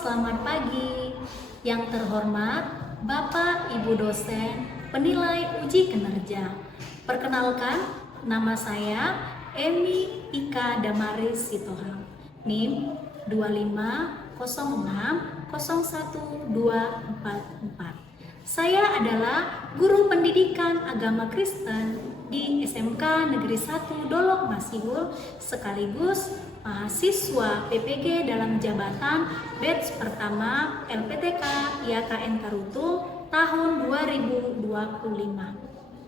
selamat pagi. Yang terhormat Bapak Ibu dosen, penilai uji kinerja. Perkenalkan, nama saya Emi Ika Damaris Sitohang, NIM 25060101244. Saya adalah guru pendidikan agama Kristen di SMK Negeri 1 Dolok Masiwul, sekaligus mahasiswa PPG dalam jabatan batch pertama LPTK IAKN Tarutung tahun 2025.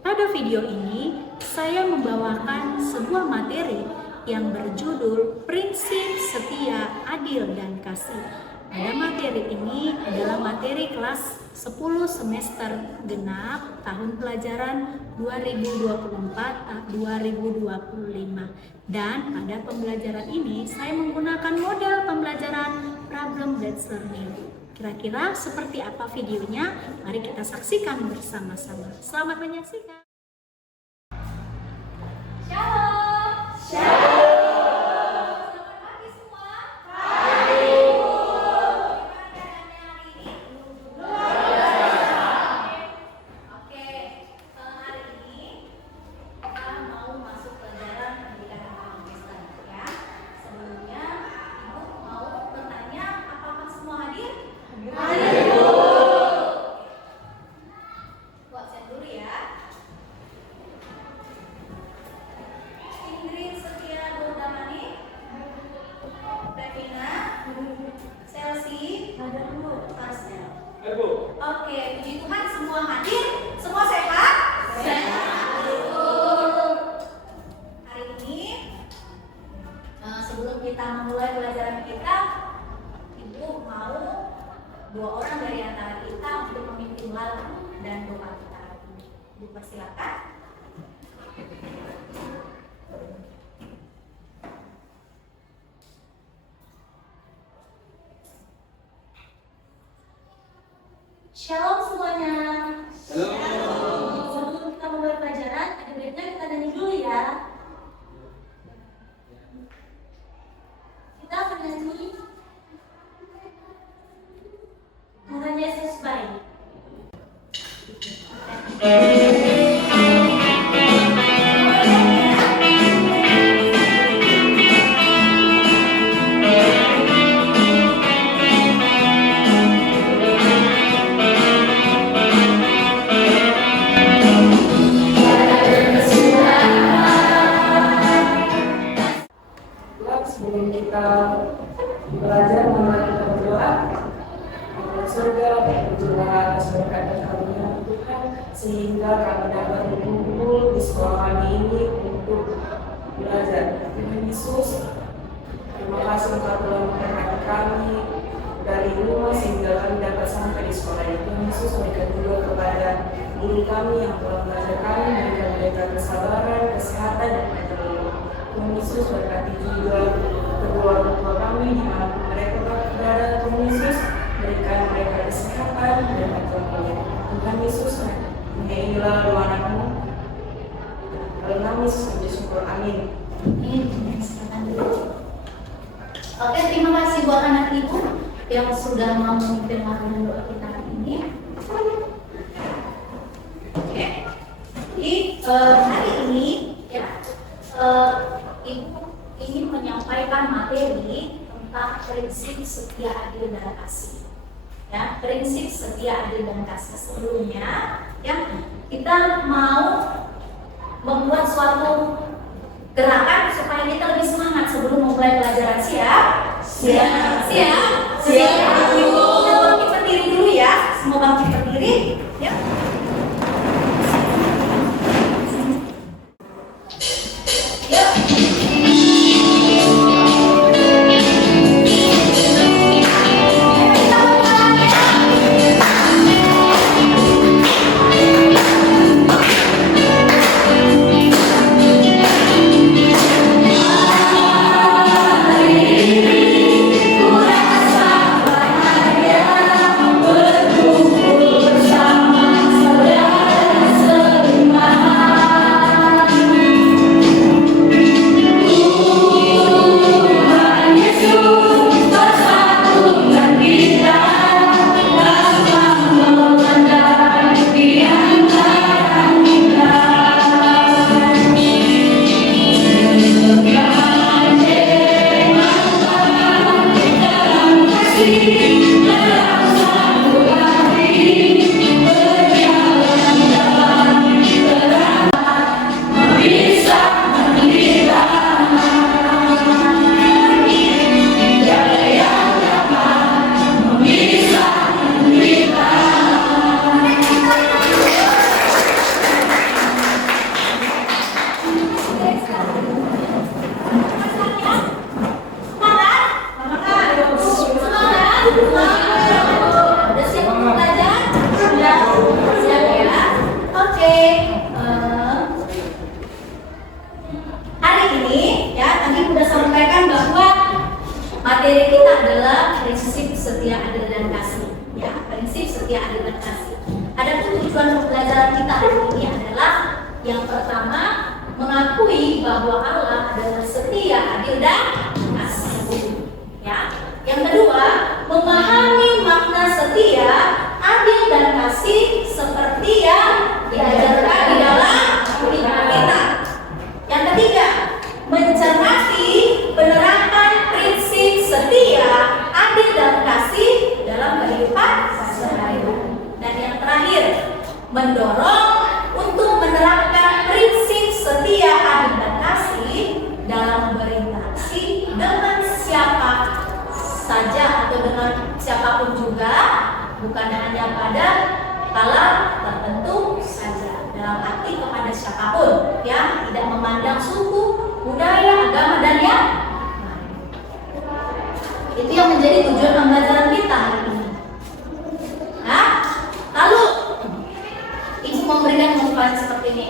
Pada video ini, saya membawakan sebuah materi yang berjudul Prinsip Setia, Adil, dan Kasih. Pada materi ini adalah materi kelas 10 semester genap tahun pelajaran 2024-2025. Dan pada pembelajaran ini saya menggunakan model pembelajaran problem based learning. Kira-kira seperti apa videonya? Mari kita saksikan bersama-sama. Selamat menyaksikan. Shalom. Shalom. Oke, puji Tuhan semua hadir, semua sehat? Sehat. Hari ini, sebelum kita memulai pelajaran kita, Ibu mau dua orang dari antara kita untuk memimpin lagu dan doa kita. Ibu persilakan. Shalom semuanya. Shalom. Sebelum kita mulai pelajaran, ada baiknya kita nyanyi dulu ya. Kita akan nyanyi Tuhan Yesus baik. Sebelum kita belajar, mari kita berdoa. Tuhan surga, berdoa atas berkat dan karunia Tuhan, sehingga kami dapat berkumpul di sekolah kami ini untuk belajar. Tuhan Yesus, terima kasih Engkau telah memberkati kami dari rumah sehingga kami dapat sampai di sekolah ini. Tuhan Yesus, berikan juga kepada guru kami yang telah mengajar kami, berikan mereka kesabaran, kesehatan, dan metode. Tuhan Yesus, berkati juga kedua orang tua kami dimanapun mereka berada. Tuhan Yesus, berikan mereka kesehatan dan metode. Tuhan Yesus, menyayangilah doa anakmu. Dalam nama Yesus kami syukur, amin. Amin. Oke, terima kasih buat anak ibu yang sudah mau memimpin lagu dan doa kita hari ini. Oke, jadi hari ini ya ibu ingin menyampaikan materi tentang prinsip setia, adil, dan kasih. Ya, prinsip setia, adil, dan kasih. Sebelumnya, ya kita mau membuat suatu gerakan supaya kita lebih semangat sebelum memulai pelajaran. Siap? Siap. Siap. Siap. Kita bangkit berdiri dulu ya. Semua bangkit berdiri. Ya. Bersama Udah siap untuk belajar? Sudah siap ya? Oke. Hari ini ya tadi sudah sampaikan bahwa materi kita adalah prinsip setia, adil dan kasih. Ya, prinsip setia, adil dan kasih. Adapun tujuan pembelajaran kita hari ini adalah yang pertama, mengakui bahwa Allah adalah setia, adil dan kasih. Ya. Yang kedua, memahami makna setia, adil dan kasih seperti yang diajarkan di dalam Alkitab kita. Yang ketiga, mencermati penerapan prinsip setia, adil dan kasih dalam kehidupan sehari-hari. Dan yang terakhir, mendorong untuk menerapkan prinsip setia, adil dan kasih dalam berinteraksi dengan siapa saja atau dengan siapapun juga, bukan hanya pada kala tertentu saja. Dalam arti kepada siapapun, ya, tidak memandang suku, budaya, agama dan yang lain. Itu yang menjadi tujuan pembelajaran kita hari ini. Nah, lalu Ibu memberikan motivasi seperti ini.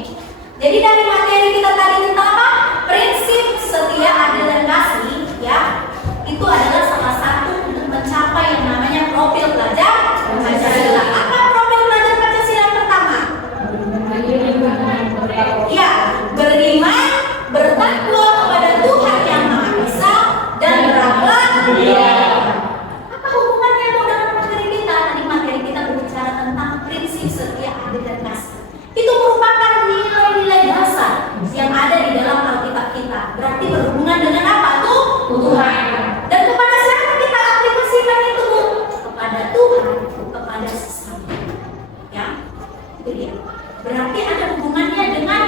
Jadi dari materi kita tadi tentang apa? Prinsip setia, adil dan kasih, ya. Itu adalah salah satu untuk mencapai yang namanya profil pelajar Pancasila. Apa profil pelajar Pancasila yang pertama? Ya, beriman, bertakwa kepada Tuhan yang Maha Esa dan berakhlak mulia. Apa hubungannya dengan materi kita? Tadi materi kita berbicara tentang prinsip setia, adil dan kasih. Itu merupakan nilai-nilai dasar yang ada di dalam Alkitab kita. Berarti berhubungan dengan apa tuh? Tuhan. Dan kepada siapa kita aplikasikan itu? Kepada Tuhan, kepada sesama. Ya, itu dia. Berarti ada hubungannya dengan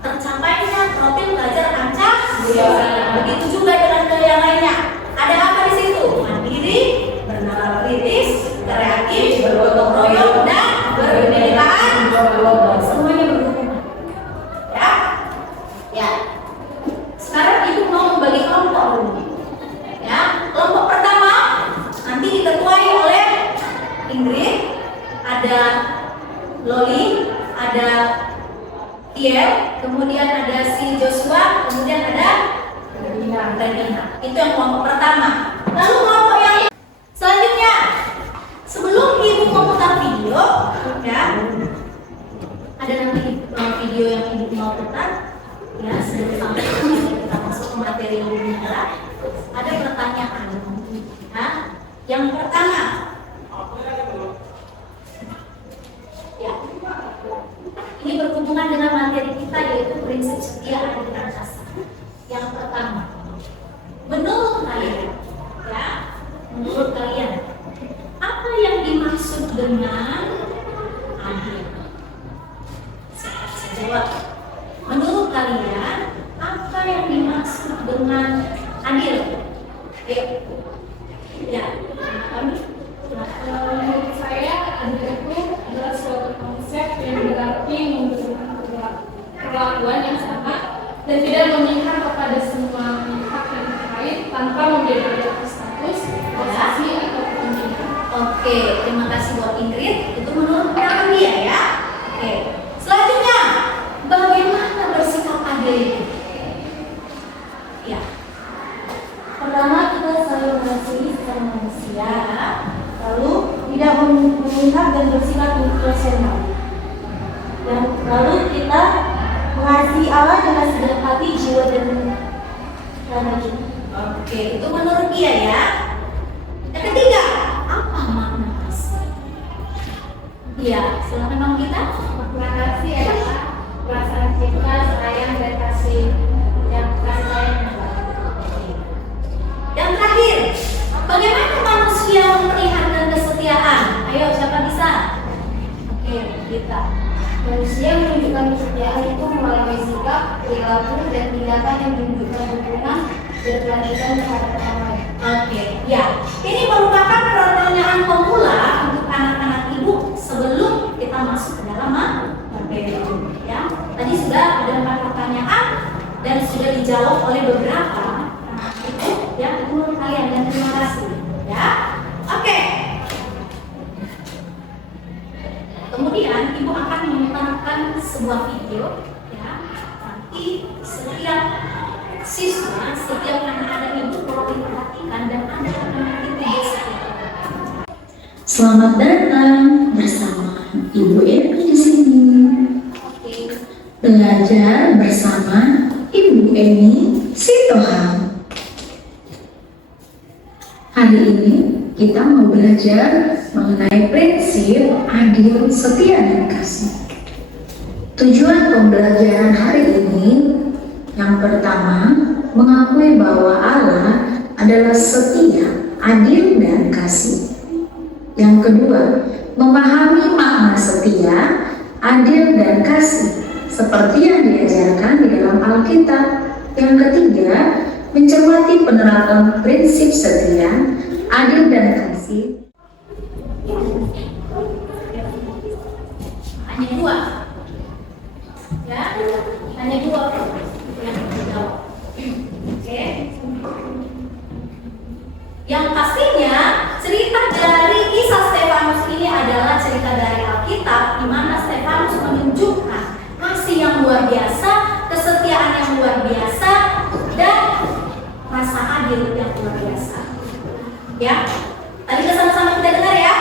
tercapainya profil pelajar Pancasila. Begitu juga dengan yang lainnya. Ada apa di situ? Mandiri, bernalar kritis, kreatif, bergotong royong, dan berkebinekaan. Semuanya berhubungan. Ya, ya. Sekarang Ibu mau membagi kelompok dulu. Ya, kelompok pertama nanti diketuai oleh Ingrid, ada Loli, ada Pierre, kemudian ada si Joshua, kemudian ada Regina. Itu yang kelompok pertama. Lalu kelompok yang selanjutnya, sebelum Ibu memutar video, ya, ada nanti video yang Ibu mau putar, ya, sebelum sampai kita masuk ke materi yang benar. Ada pertanyaan. Nah, yang pertama, ya, ini berhubungan dengan materi kita yaitu prinsip setia, adil dan kasih. Yang pertama, menurut kalian, ya, menurut kalian, apa yang dimaksud dengan adil? Saya jawab. Menurut kalian, apa yang dimaksud dengan adil? Ya, menurut saya adil itu adalah suatu konsep yang berarti memberikan perlakuan yang sama dan tidak memihak kepada semua pihak yang terkait tanpa membedakan status, posisi atau kepentingan. Oke, terima kasih buat Ingrid. Itu menurut pendapat dia ya. Oke, selanjutnya, bagaimana bersikap adil itu? Ya, Pertama, kita saling mengasihi sesama manusia, lalu tidak memihak dan bersifat impersonal. Dan lalu kita mengasihi Allah dengan segenap hati, jiwa dan raga kita. oke, itu menurut dia ya. Yang ketiga, apa makna kasih? Iya, silakan Bang kita. Makna kasih adalah perasaan cinta, sayang dan kasih yang kasih sayang yang baik. Yang terakhir, bagaimana manusia memperlihatkan kesetiaan? Ayo, siapa bisa? Oke, kita. Manusia menunjukkan kesetiaan itu melalui sikap, perilaku, dan tindakan yang menunjukkan hubungan dan kelanjutan terhadap orang lain. Oke, ya. Ini merupakan pertanyaan pemula untuk anak-anak ibu sebelum kita masuk ke dalam materi. Ya, tadi sudah ada 4 pertanyaan dan sudah dijawab oleh beberapa anak ibu. Ya, itu menurut kalian dan terima kasih. Ya, sebuah video ya. Nanti setiap siswa, setiap anak-anak itu perlu diperhatikan dan ada yang mengikuti desa. Selamat datang bersama Ibu Emi di sini. Oke. Belajar bersama Ibu Emi Sitohang. Hari ini kita mau belajar mengenai prinsip adil, setia, dan kasih. Tujuan pembelajaran hari ini yang pertama, mengakui bahwa Allah adalah setia, adil, dan kasih. Yang kedua, memahami makna setia, adil, dan kasih seperti yang diajarkan di dalam Alkitab. Yang ketiga, mencermati penerapan prinsip setia, adil, dan kasih. Hanya dua. Ya, hanya dua yang dijawab. Oke. Yang pastinya cerita dari kisah Stefanus ini adalah cerita dari Alkitab di mana Stefanus menunjukkan kasih yang luar biasa, kesetiaan yang luar biasa, dan rasa adil yang luar biasa. Ya, tadi kita sama-sama kita dengar ya.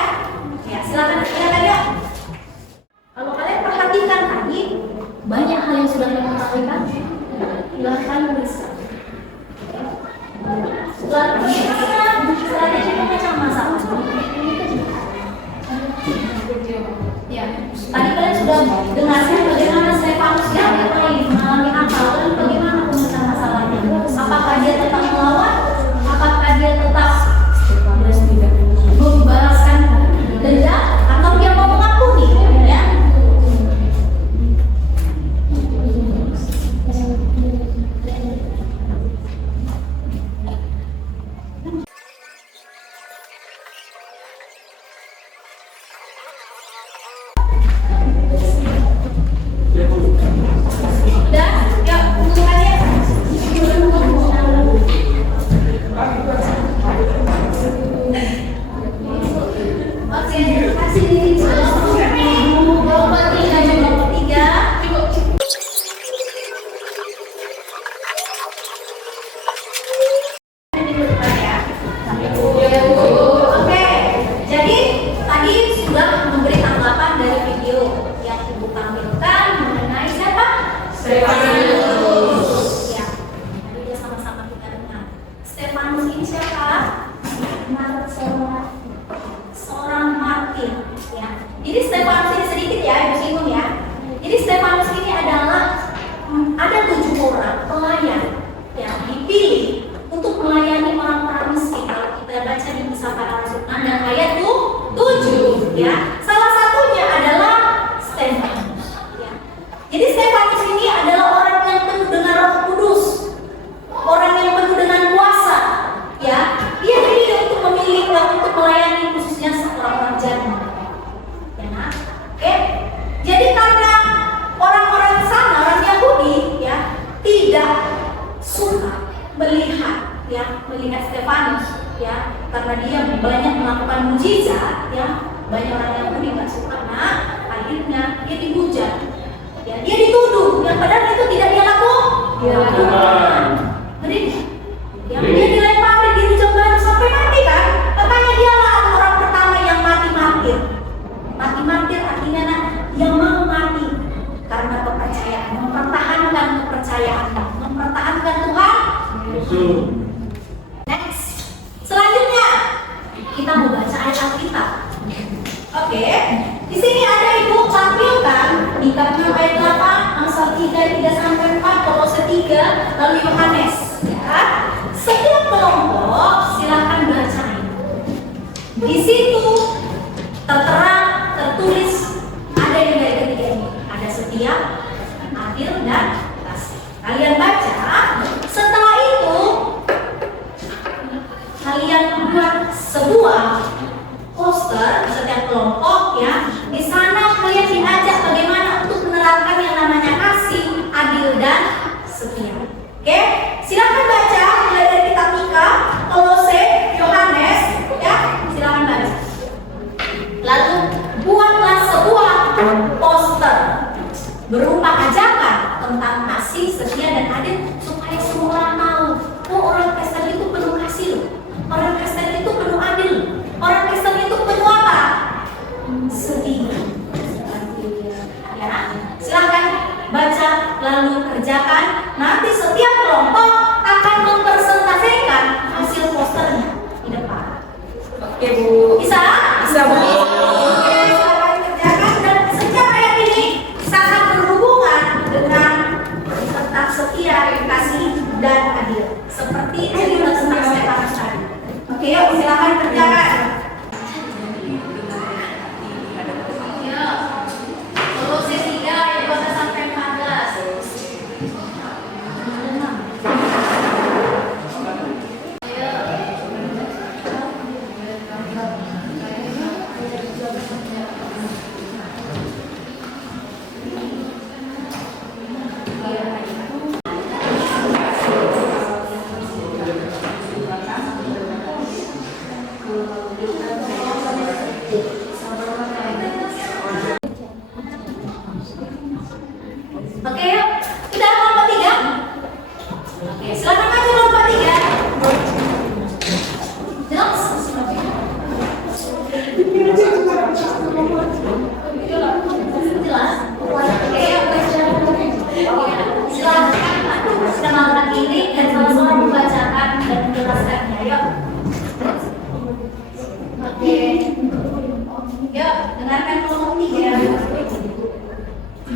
Ya, silakan ya. Kalau kalian perhatikan tadi, banyak hal yang sudah kalian perhatikan. Silahkan bisa. Setelah kita baca masalah. Ya, tadi kalian sudah dengarkan bagaimana Stefanus mengalami apa, dan bagaimana pemecahan masalahnya. Apakah dia tetap melawan? Apakah dia tetap membalaskan dendam? Atau dia mau mengakui? Ya. Melihat Stefanus ya, karena dia banyak melakukan mujizat ya, banyak orang Yahudi nggak suka. Nah, akhirnya dia dihujat ya, dia dituduh yang padahal itu tidak dia lakukan. Yang dia dilempari di ujung batu sampai mati kan, katanya dialah orang pertama yang mati martir artinya yang mau mati karena kepercayaan, mempertahankan kepercayaan, mempertahankan Tuhan. Next, selanjutnya kita mau baca ayat Alkitab. Oke, di sini ada ibu tampilkan di Kak6 ayat 8, Amsal 3:3-4, Kolose 3, lalu Yohanes. Ya, setiap kelompok silakan bacain. Di situ tertera, tertulis ada yang dari ketiga ini, ada setia, adil, dan kasih. Kalian baca. Setelah itu kalian buat sebuah poster setiap kelompok ya. Di sana kalian diajak bagaimana untuk menerapkan yang namanya kasih, adil, dan setia. Oke, silakan baca mulai dari kitab Mika, Kolose, Yohanes, ya. Silakan baca. Lalu berupa ajakan tentang kasih, setia, dan adil supaya semua orang tahu, oh orang Kristen itu penuh kasih, orang Kristen itu penuh adil, orang Kristen itu penuh apa? Setia. Ya, silahkan baca lalu kerjakan. Nanti setiap kelompok akan mempresentasikan hasil posternya di depan. Oke Bu. Bisa? Bisa Bu. Oke, silahkan kerjakan. Dan setiap ayat ini sangat berhubungan dengan tentang setia, kasih, dan adil. Seperti cerita tentang Stefanus tadi. Oke, yuk silahkan kerjakan. Yuk. Kolose 3 ayat 12 sampai 14. Oke, yuk. Kita lompat 3. Oke, silakan maju lompat 3. Jelas? Jelas? Oke, yuk. Silakan kita melakukan ini dan sama-sama membacakan dan menjelaskannya. Yuk. Oke. Yuk, dengarkan kelompok 3.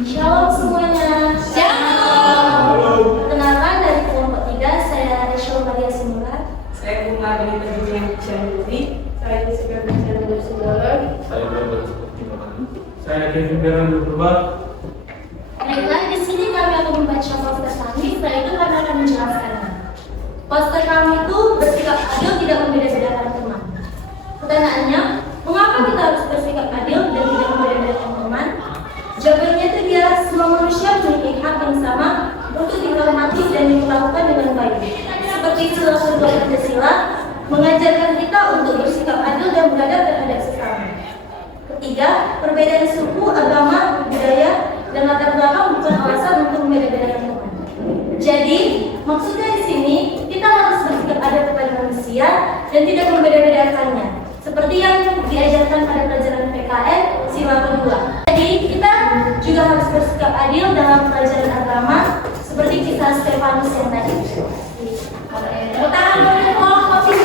Shalom semuanya. Shalom. Perkenalkan dari kelompok 3, saya Rachel Maria Simula. Saya Bunga Belita Julian Cianjuri. Saya Jessica Cristiana Bersudaran. Saya Bebas Pertimbangan. Saya Kevin Beran Berubah. Baiklah, di sini kami akan membaca poster kami, setelah itu kami akan menjelaskannya. Poster kami itu bersikap adil, tidak membeda-bedakan teman. Pertanyaannya, mengapa kita harus bersikap adil dan tidak membeda-bedakan teman? Jawabannya itu dia, semua manusia memiliki hak yang sama untuk dihormati dan diperlakukan dengan baik. Seperti sila kedua Pancasila mengajarkan kita untuk bersikap adil dan beradab terhadap sesama. Ketiga, perbedaan suku, agama, budaya, dan latar belakang bukan alasan untuk membeda-bedakan teman. Jadi, maksudnya di sini kita harus bersikap adil kepada manusia dan tidak membeda-bedakannya. Seperti yang diajarkan pada pelajaran PKN sila kedua. Jadi kita juga harus bersikap adil dalam pelajaran agama seperti kisah Stefanus yang tadi. Oke, tepuk tangan dulu kelompok 3.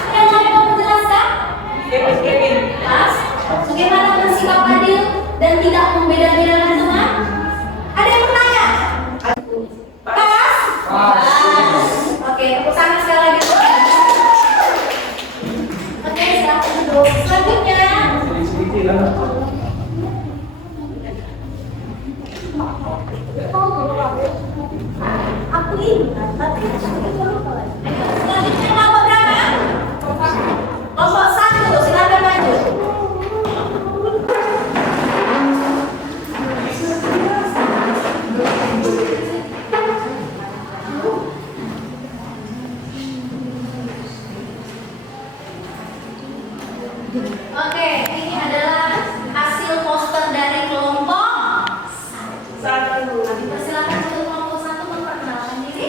Ada yang mau menjelaskan? Kevin. Pas, bagaimana bersikap adil dan tidak membeda-bedakan teman? Ada yang bertanya? Pas? Pas. Oke, tepuk tangan sekali lagi. Oke, silakan duduk. Selanjutnya, Sedikit lah. Aku ini tapi selanjutnya kelompok berapa? Kelompok 1, silakan maju. Oke, ini adalah hasil poster dari kelompok 1. Persilakan untuk kelompok 1 memperkenalkan diri.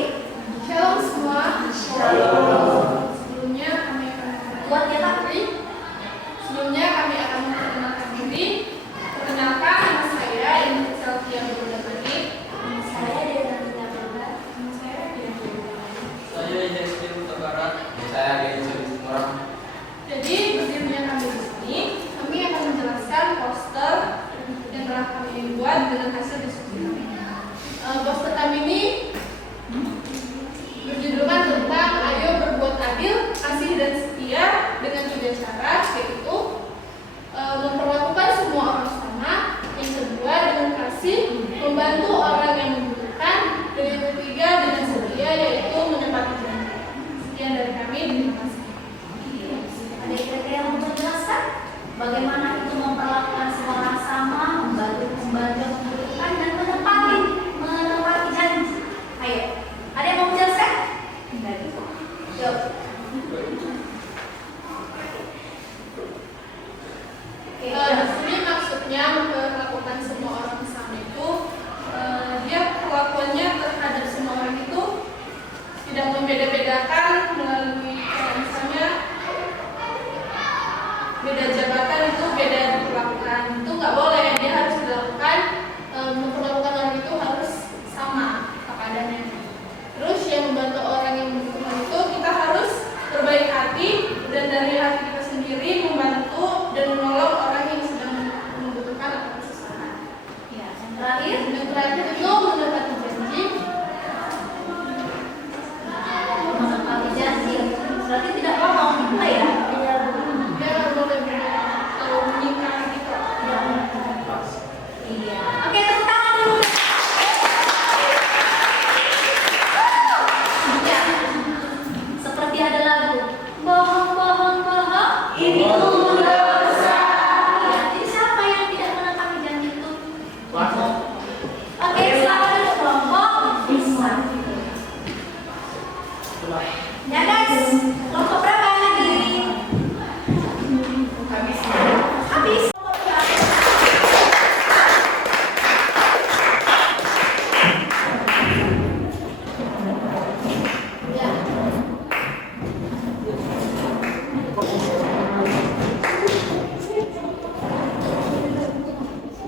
Shalom semua. Shalom. Sebelumnya kami akan Buat ya Pak. Sebelumnya kami akan memperkenalkan diri. Perkenalkan, nama saya Indri Selvia Berdamani. Saya Dewanita Benda. Saya Dian Berdamani. Saya Yesir Utabarat. Saya Gensil Murah. Jadi berdirinya kami di sini, kami akan menjelaskan poster yang telah kami buat dengan hasil diskusi kami. Poster kami ini berjudulkan tentang ayo berbuat adil, kasih dan setia dengan 3 cara, yaitu memperlakukan semua orang sama, yang kedua dengan kasih, membantu orang yang membutuhkan, dan yang ketiga dengan setia, yaitu menepati janji. Sekian dari kami, terima kasih. Ada kira-kira yang mau menjelaskan bagaimana itu memperlakukan semua orang sama, membantu membutuhkan dan menepati janji. Ayo, ada yang mau menjelaskan? Yuk. Di sini maksud maksudnya memperlakukan semua orang sama itu, dia perlakuannya terhadap semua orang itu tidak membeda-bedakan melalui misalnya beda jabatan itu beda diperlakukan, itu nggak boleh. Dia harus dilakukan, memperlakukan orang itu harus sama kepadanya. Terus yang membantu orang yang membutuhkan itu kita harus berbaik hati dan dari hati kita sendiri membantu dan menolong orang yang sedang membutuhkan atau kesusahan. Ya, yang Terakhir itu menepati janji. menepati janji berarti tidak bohong, betul ya? Dia nggak boleh atau menikah gitu. Iya. Oke, tepuk tangan dulu. Ya. Seperti ada lagu. Bohong, bohong, bohong. Itu dosa. Ya, jadi siapa yang tidak menepati janji itu? Oke, selamat dulu. Bohong bisa. Ya guys, kelompok berapa lagi? Habis. Ya.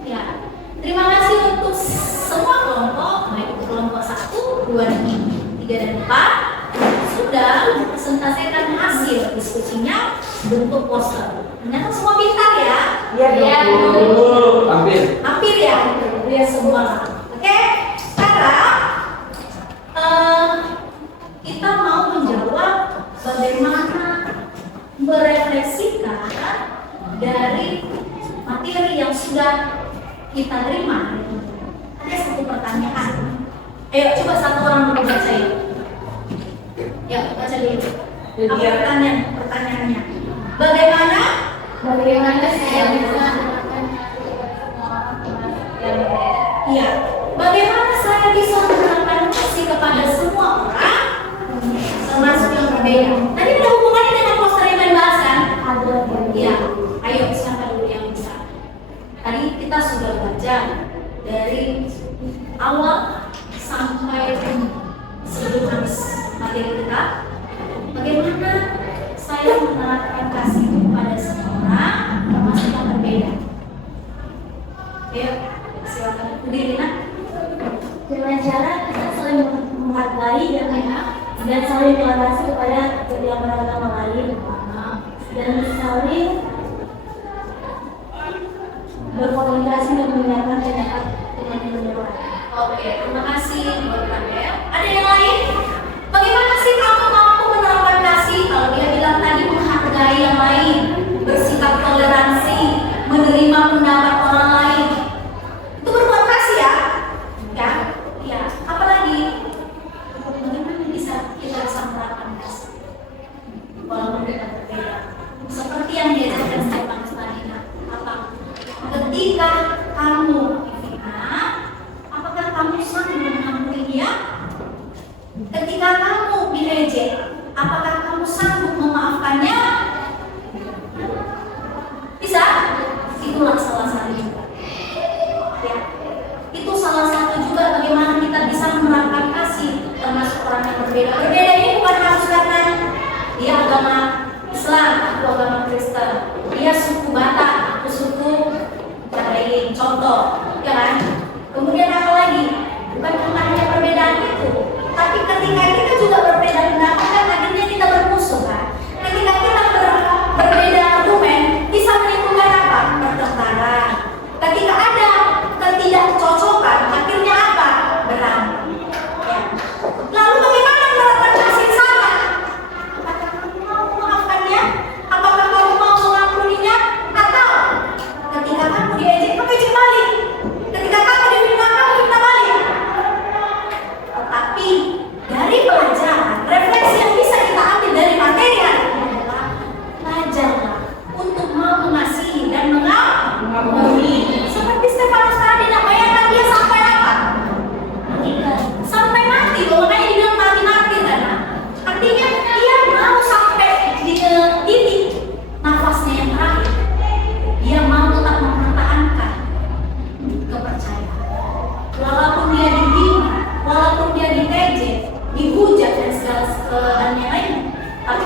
Ya. Terima kasih untuk semua kelompok, baik itu kelompok 1, 2, 3, dan 4 sudah mempresentasikan hasil diskusinya bentuk poster. Ternyata semua pintar ya? Iya, Oh, hampir. Hampir ya? Ya semua. Oke, sekarang kita mau menjawab bagaimana merefleksikan dari materi yang sudah kita terima. Ada satu pertanyaan. Ayo coba satu orang dulu baca ya. Ya, baca dulu. Apa pertanyaannya? Bagaimana saya bisa menerapkan Iya. Bagaimana saya bisa menerapkan kasih kepada semua orang, termasuk yang berbeda? Tadi ada hubungannya dengan poster yang dibahas kan? Ada. Iya. Ayo siapa dulu yang bisa? Tadi kita sudah baca dari awal sampai sebelum habis materi kita. Bagaimana saya menerapkan kasih kepada semua orang, termasuk yang berbeda? Ayo. Silakan Dirina. Dengan cara kita saling menghargai dan saling toleransi kepada yang beragama lain dan saling berkomunikasi dan mendengarkan pendapat dengan yang lain. Oke, terima kasih buat Kandel. Ada yang lain? Bagaimana sih kamu mampu menerapkan kasih? Kalau dia bilang tadi menghargai yang lain, bersikap toleransi, menerima pendapat orang lain. Itu berbuat kasih ya? Ya, ya. Apalagi bagaimana bisa kita bisa menerapkan kasih?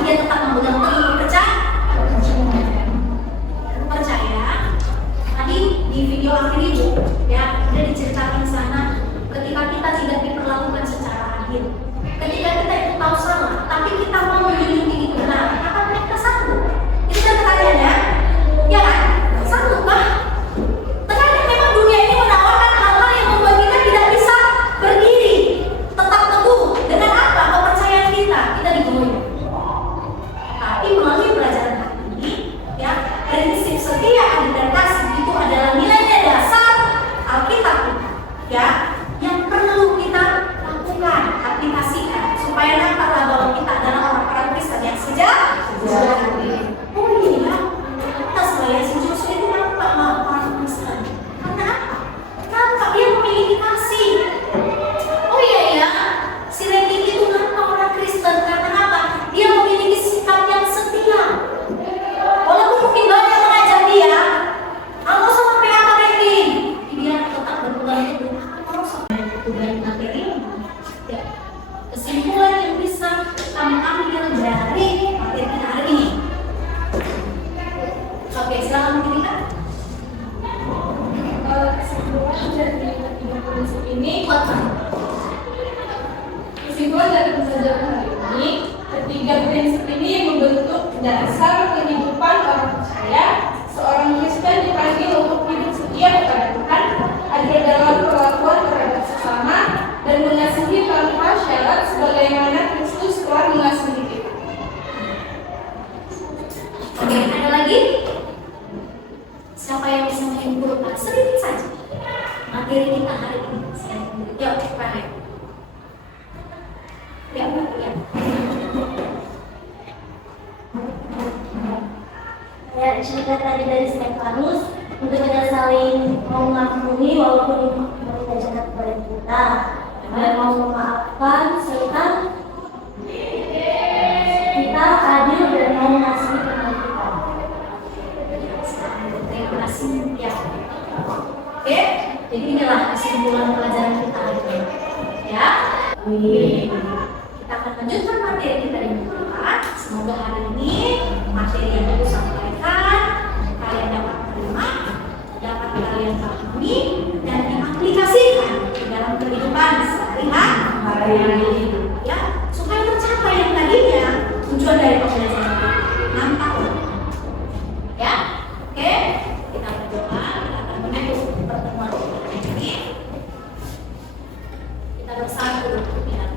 dia tetap memegang teguh percaya. Tadi di video akhir itu ya udah diceritakan di sana ketika kita tidak diperlakukan secara adil, ketika kita itu tahu salah tapi kita mau menjunjung benar, apa kita sanggup? Itu kan pertanyaannya, ya kan? Sanggup kah? Terkadang memang dunia ini menawarkan hal-hal yang membuat kita tidak bisa berdiri tetap teguh dengan apa kepercayaan kita digoyah. Tapi melalui pelajaran hari ini, ya prinsip setia, adil dan kasih itu adalah nilai-nilai dasar Alkitab kita, ya yang perlu kita lakukan, aplikasikan supaya nampaklah bahwa kita adalah orang-orang Kristen yang sejati. Oh iya, kita sebagai si Joshua itu nampak orang Kristen. Karena apa? Nampak dia memiliki kasih. Oh iya ya, si Randy itu nampak orang Kristen karena apa? Dia memiliki sikap yang setia. Walaupun mungkin banyak mengajar dia, kalau sama PHK Randy, dia tetap berpegang teguh. Kalau sama berpegang materi, ya. Kesimpulan yang bisa kami ambil dari materi kita hari ini. Oke, silakan kita. Kesimpulan dari ketiga prinsip ini, Buat kami. kesimpulan dari pembelajaran hari ini, ketiga prinsip ini membentuk dasar kehidupan orang percaya. Seorang Kristen dipanggil untuk hidup setia kepada Tuhan, adil dalam perlakuan terhadap sesama, dan mengasihi tanpa syarat sebagaimana Kristus telah mengasihi kita. Oke, ada lagi? Siapa yang bisa menyimpulkan sedikit saja materi kita hari ini? Ya, Pak. Ya, ya. Ya, cerita tadi dari Stefanus untuk kita saling mau mengampuni walaupun mereka jahat kepada kita, dan mau memaafkan serta kita adil dan mau mengasihi teman kita. Terima kasih ya. Oke, jadi inilah kesimpulan pelajaran kita hari ini. Ya. Kita akan lanjutkan materi kita di minggu depan. Semoga hari ini materi yang aku sampaikan kalian dapat terima, dapat kalian pahami dan diaplikasikan di dalam kehidupan sehari-hari. Ya, supaya tercapai yang tadinya tujuan dari pembelajaran kita. Nampak? Ya, oke. Kita berdoa, kita akan menutup pertemuan kita ini. Kita bersatu ya.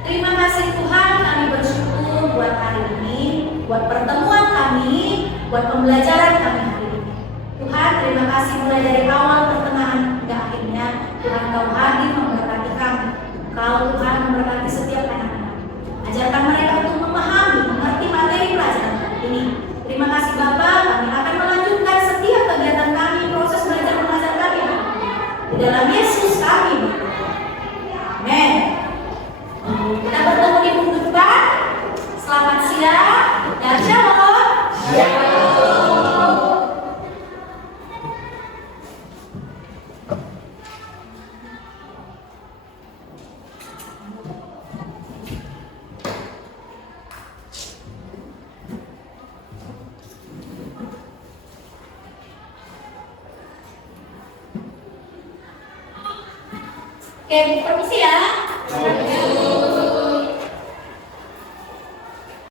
Terima kasih Tuhan, kami bersyukur buat hari ini, buat pertemuan kami, buat pembelajaran kami hari ini. Tuhan, terima kasih mulai dari awal pertengahan hingga akhirnya. Tuhan, Kau hadir memberkati kami. Kau Tuhan memberkati setiap anak-anak. Ajarkan mereka untuk memahami, mengerti materi pelajaran ini. Terima kasih Bapak, kami akan melanjutkan setiap kegiatan kami, proses belajar mengajar kami. Di dalam Yesus kami. Amin. Kita bertemu di minggu depan. Selamat siang dan shalom. Oke, permisi ya.